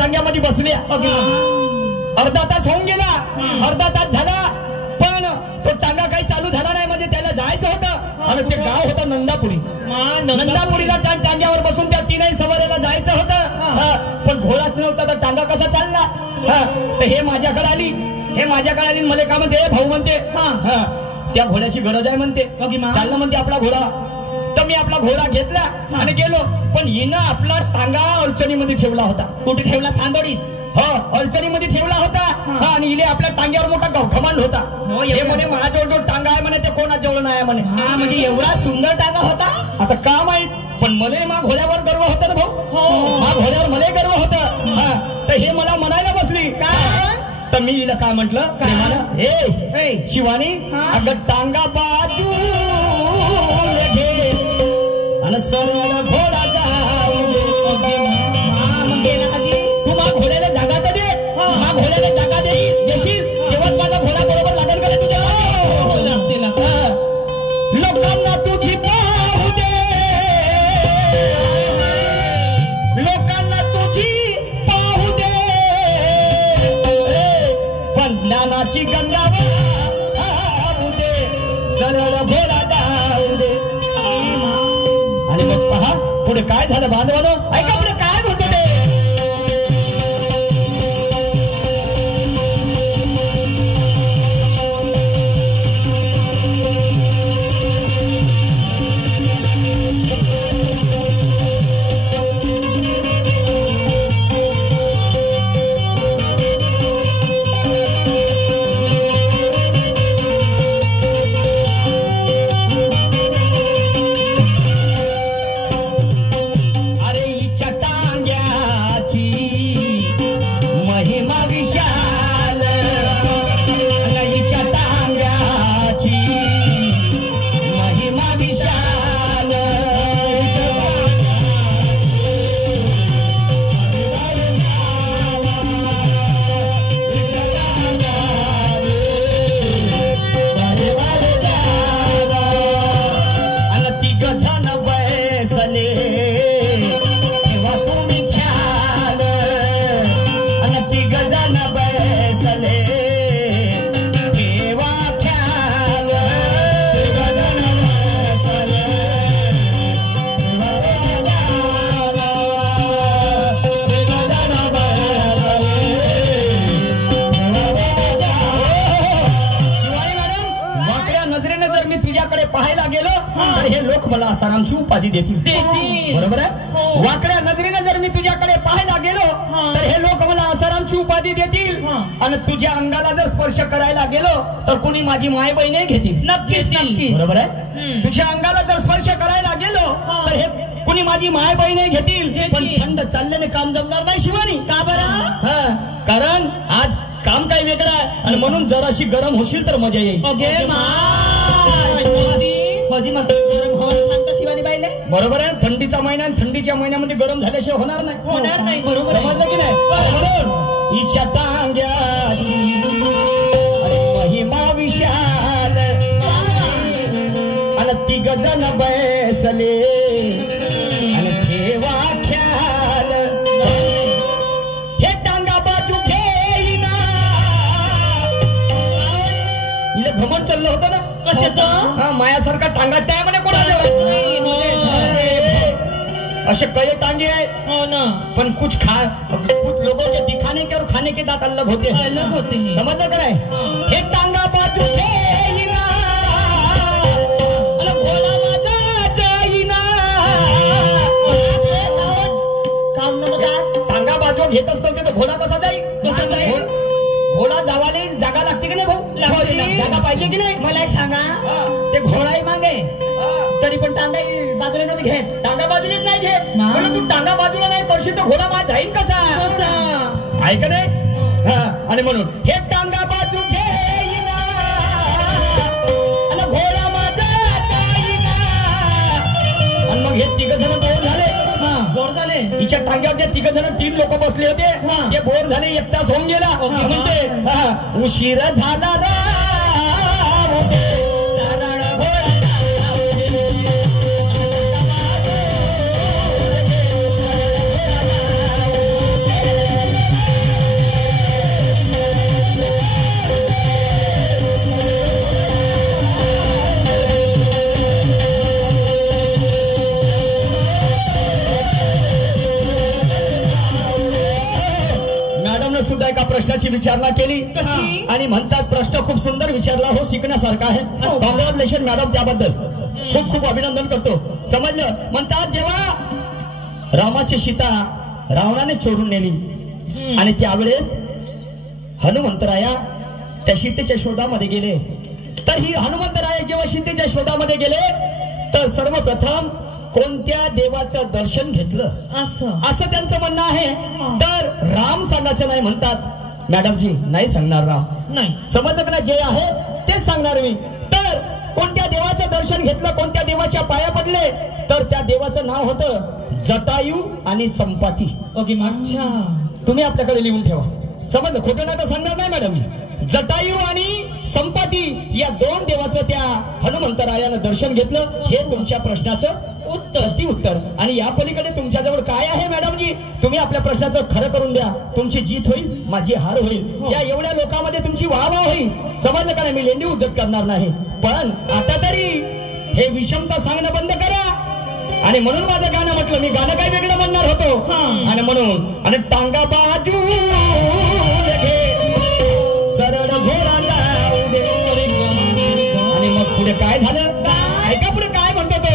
टांग्यामध्ये बसल्या. अर्धा तास होऊन गेला, अर्धा तास झाला, पण तो टांगा काही चालू झाला नाही. म्हणजे त्याला जायचं होतं आणि ते गाव होतं नंदापुरी. नंदापुरीला टांग्यावर बसून त्या तीनही सवाऱ्याला जायचं होतं, पण घोडाच नव्हता तर टांगा कसा चालला. तर हे माझ्याकडे आली, मला का म्हणते, भाऊ म्हणते त्या घोड्याची गरज आहे म्हणते, चाललं म्हणते आपला घोडा. तर मी आपला घोडा घेतला आणि गेलो, पण हिनं आपला टांगा अडचणीमध्ये ठेवला होता. कुठे ठेवला? सांदोडीत. हो, अडचणीमध्ये ठेवला होता. आणि इले आपल्या टांग्यावर मोठा घमंड होता. हे म्हणे माझ्याजवळ जो टांगा आहे म्हणे ते कोणाजवळ नाही म्हणे. म्हणजे एवढा सुंदर टांगा होता. आता का माहित, पण मला मा घोड्यावर गर्व होता ना भाऊ. मा घोड्यावर मला गर्व होता. तर हे मला म्हणायला बसली काय, तर मी हिला काय म्हटलं, हे शिवानी अगं टांगा बाजू घे आणि सरळ घोडा जाऊ दे. तू मा घोड्याला जागा तर दे, मा घोड्याला जागा देशील तेव्हाच माझा घोडा बरोबर लागेल का तुझ्या. लोकांना तुझी पाहू दे, लोकांना तुझी पाहू दे, पण ज्ञानाची गंगा वाहू दे, सरळ घोडा जाऊ दे. आणि मग पहा पुढे काय झालं बांधवानो, ऐका पुढे काय म्हणतो ते. मला आसारामची उपाधी देतील. बरोबर आहे. वाकड्या नजरेने जर मी तुझ्याकडे पाहायला गेलो तर हे लोक मला आसारामची उपाधी देतील. आणि तुझ्या अंगाला जर स्पर्श करायला गेलो तर कुणी माझी माय बहिणी घेतील. नक्कीच. बरोबर आहे. तुझ्या अंगाला जर स्पर्श करायला गेलो तर हे कुणी माझी माय बहिणी घेतील. पण थंड चालल्याने काम जमणार नाही शिवानी. का बरं? कारण आज काम काही वेगळं आहे आणि म्हणून जराशी गरम होशील तर मजा येईल. बरोबर आहे. थंडीचा महिना, थंडीच्या महिन्यामध्ये गरम झाल्याशिवाय होणार नाही. बरोबर समजलं की नाही. म्हणून हिच्या टांग्याची महिमा विशाल आणि तिघ जण बैसले आणि ठेवा ख्याल. हे टांगा बाजू घेईना. हिला घमंड चाललं होतं ना कशाचं. मायासारखा टांगा त्या म्हणे कोणाच्या असे कई टांगे है. हो ना. पण कुछ लोगों के दिखाने के और खाने के दांत अलग होते हैं. समझलं का नाही. हे टांगा बाजू घेईना आणि घोडा माझा जाईना. टांगा बाजू घेतच नव्हते तर घोडा कसा जाईल. घोडा जावाले जागा लागते की नाही भाऊ. जागा पाहिजे की नाही. मला एक सांगा, ते घोडाही मागे तरी पण टांगा बाजूला नव्हती घेत. टांगा बाजूलाच नाही घेत. म्हणजे तू टांगा बाजूला नाही करशील तर घोडा माझा जाईल कसा. ऐक नाही. आणि म्हणून हे टांगा बाजू घेईना आणि घोडा माझा जाईना. आणि मग हे तिघ जण बोर झाले. हिच्या टांग्यावर ते तिघ जण 3 लोक बसले होते. ते बोर झाले. 1 तास होऊन गेला. म्हणते उशीर झाला राहू दे, सरळ घोडा जाऊ दे. मॅडमने सुद्धा एका प्रश्नाची विचारणा केली. कशी? आणि म्हणतात प्रश्न खूप सुंदर विचारला हो, शिकण्यासारखा आहे. कॉंग्रॅच्युलेशन मॅडम त्याबद्दल. खूप खूप अभिनंदन करतो. समजलं? म्हणतात जेव्हा रामाची सीता रावणाने चोरून नेली आणि त्यावेळेस हनुमंतराया त्या सीतेच्या शोधामध्ये गेले, तर ही हनुमंतराया जेव्हा सीतेच्या शोधामध्ये गेले तर सर्वप्रथम कोणत्या देवाचं दर्शन घेतलं असं त्यांचं म्हणणं आहे. तर राम सांगायचं नाही म्हणतात. मॅडमजी नाही सांगणार राम, नाही. समजलं ना? जे आहे तेच सांगणार मी. तर कोणत्या देवाचं दर्शन घेतलं, कोणत्या देवाच्या पाया पडले, तर त्या देवाचं नाव होतं जटायू आणि संपाती. ओके. अच्छा, तुम्ही आपल्याकडे लिहून ठेवा. समजलं? खोटं नाही तर सांगणार नाही मॅडम. जटायू आणि संपाती या दोन देवाचं त्या हनुमंतरायानं दर्शन घेतलं. हे तुमच्या प्रश्नाचं उत्तर. आणि या पलीकडे तुमच्याजवळ काय आहे मॅडमजी? तुम्ही आपल्या प्रश्नाचं खरं करून द्या. तुमची जीत होईल, माझी हार होईल. या एवढ्या लोकांमध्ये तुमची वाहवा होईल. समजलं का नाही? मी लेंडी उद्धत करणार नाही. पण आता तरी हे विषमता सांगणं बंद करा. आणि म्हणून माझं गाणं म्हटलं. मी गाणं काय वेगळं म्हणणार होतो. आणि म्हणून आणि टांगा बाजू सरळ घोडा जाऊ दे. आणि मग पुढे काय झालं ऐका. पुढे काय म्हणतो तो.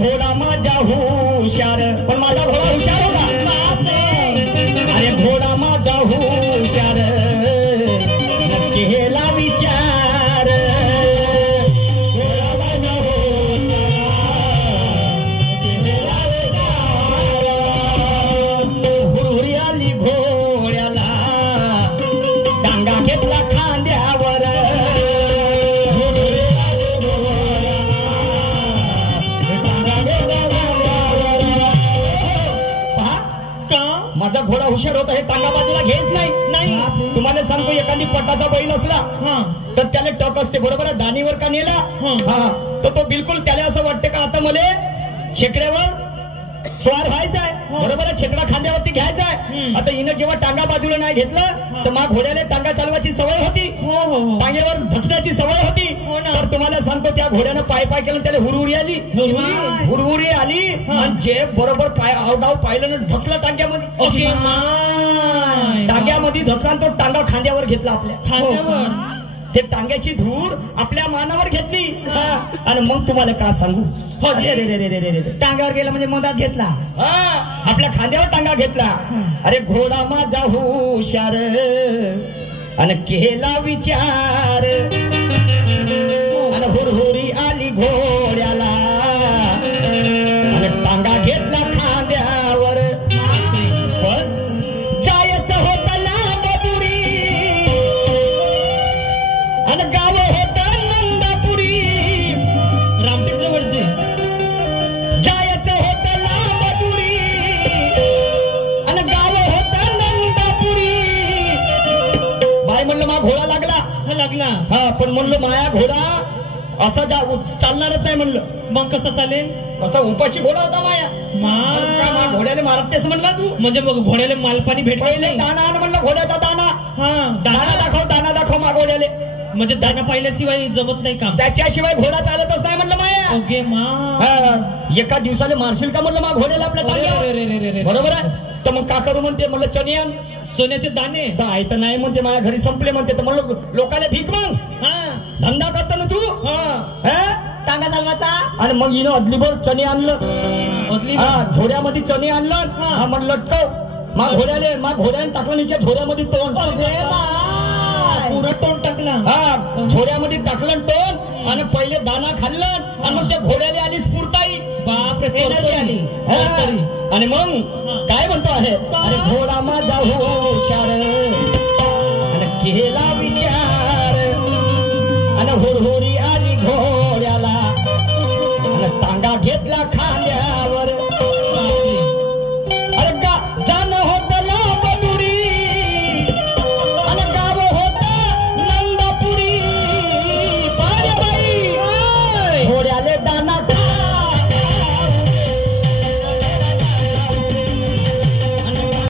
घोडा माझा हुशार, पण माझा घोडा हुशार होता. अरे घोडा माझा हुशार, केला विचार. घोडा माझा हुरी आली घोड्याला, टांगा घेतला खांद्यावर. माझा घोडा हुशार होता. हे टांगा बाजूला घेच नाही. तुम्हाला सांगतो, एखादी पटाचा बैल असला तर त्याला टक असते, बरोबर आहे. दानीवर का नेला तर तो बिलकुल त्याला असं वाटतं का आता मला छेकड्यावर स्वार व्हायचाय, बरोबर आहे. छेकडा खांद्यावरती घ्यायचाय. आता हिनं जेव्हा टांगा बाजूला नाही घेतलं तर मग घोड्याला टांगा चालवायची सवय होती, टांग्यावर धसण्याची सवय होती. तर तुम्हाला सांगतो, त्या घोड्यानं पाय पाय केलं, त्याला हुरहुरी आली. हुरहुरी आली आणि जे बरोबर पाय आवडाव पाहिलं धसला टांग्यामध्ये. टांग्यामध्ये धसला तो टांगा खांद्यावर घेतला आपल्या खांद्यावर. ते टांग्याची धूर आपल्या मानावर घेतली. आणि मग तुम्हाला का सांगू, टांग्यावर गेला म्हणजे मधात घेतला. आपल्या खांद्यावर टांगा घेतला. अरे घोडा माझा हुशार आणि केला विचार. आणि हुरहुरी आली घोड्याला आणि टांगा घेतला खांद्यावर. पण जायचं होतं लांब दुरी आणि गाव होतं नंदापुरी. रामटेक जवळचे. जायचं होतं लांब दुरी आणि गाव होतं नंदापुरी. बाय म्हणलं मा घोडा लागला. पण म्हणलं माया घोडा असा चालणारच नाही म्हणलं. मग कसं चालेल? असा उपाशी घोडा होता माया. घोड्याने मारतेस म्हणला तू. म्हणजे मग घोड्याला मालपाणी भेटले. दाना आण म्हणलं, घोड्याचा दाना. दाना दाखव मा घोड्याले. म्हणजे दाना पाहिल्याशिवाय जमत नाही काम. त्याच्याशिवाय घोडा चालतच नाही म्हणलं माया. ओके मा. एका दिवसाला मारशील का म्हणलं मा घोड्याला आपल्या टांग्यावर, बरोबर आहे. तर मग का करू म्हणते, म्हणलं चणे आण, सोन्याचे दाणे. तर तर नाही म्हणते, माझ्या घरी संपले म्हणते. तर म्हणलं लोकाला भीक मग धंदा करतो ना तू टांगा चालवायचा. आणि मग हिनं अदलीभर चणे आणलं, झोड्यामध्ये चणे आणलं. मग लटकव मा घोड्याले. मा घोड्याने टाकलं निच्या झोड्यामध्ये तोंड. पुरं तोंड टाकलं. झोड्यामध्ये टाकलं तोंड आणि पहिले दाना खाल्लं. आणि मग त्या घोड्याला आली स्फूर्ताई. बाप रे एनर्जी आली आणि मग काय म्हणतो आहे अरे घोडा माझा हुशार आणि केला विचार आणि हुरहुरी आली घोड्याला आणि टांगा घेतला खांद्याला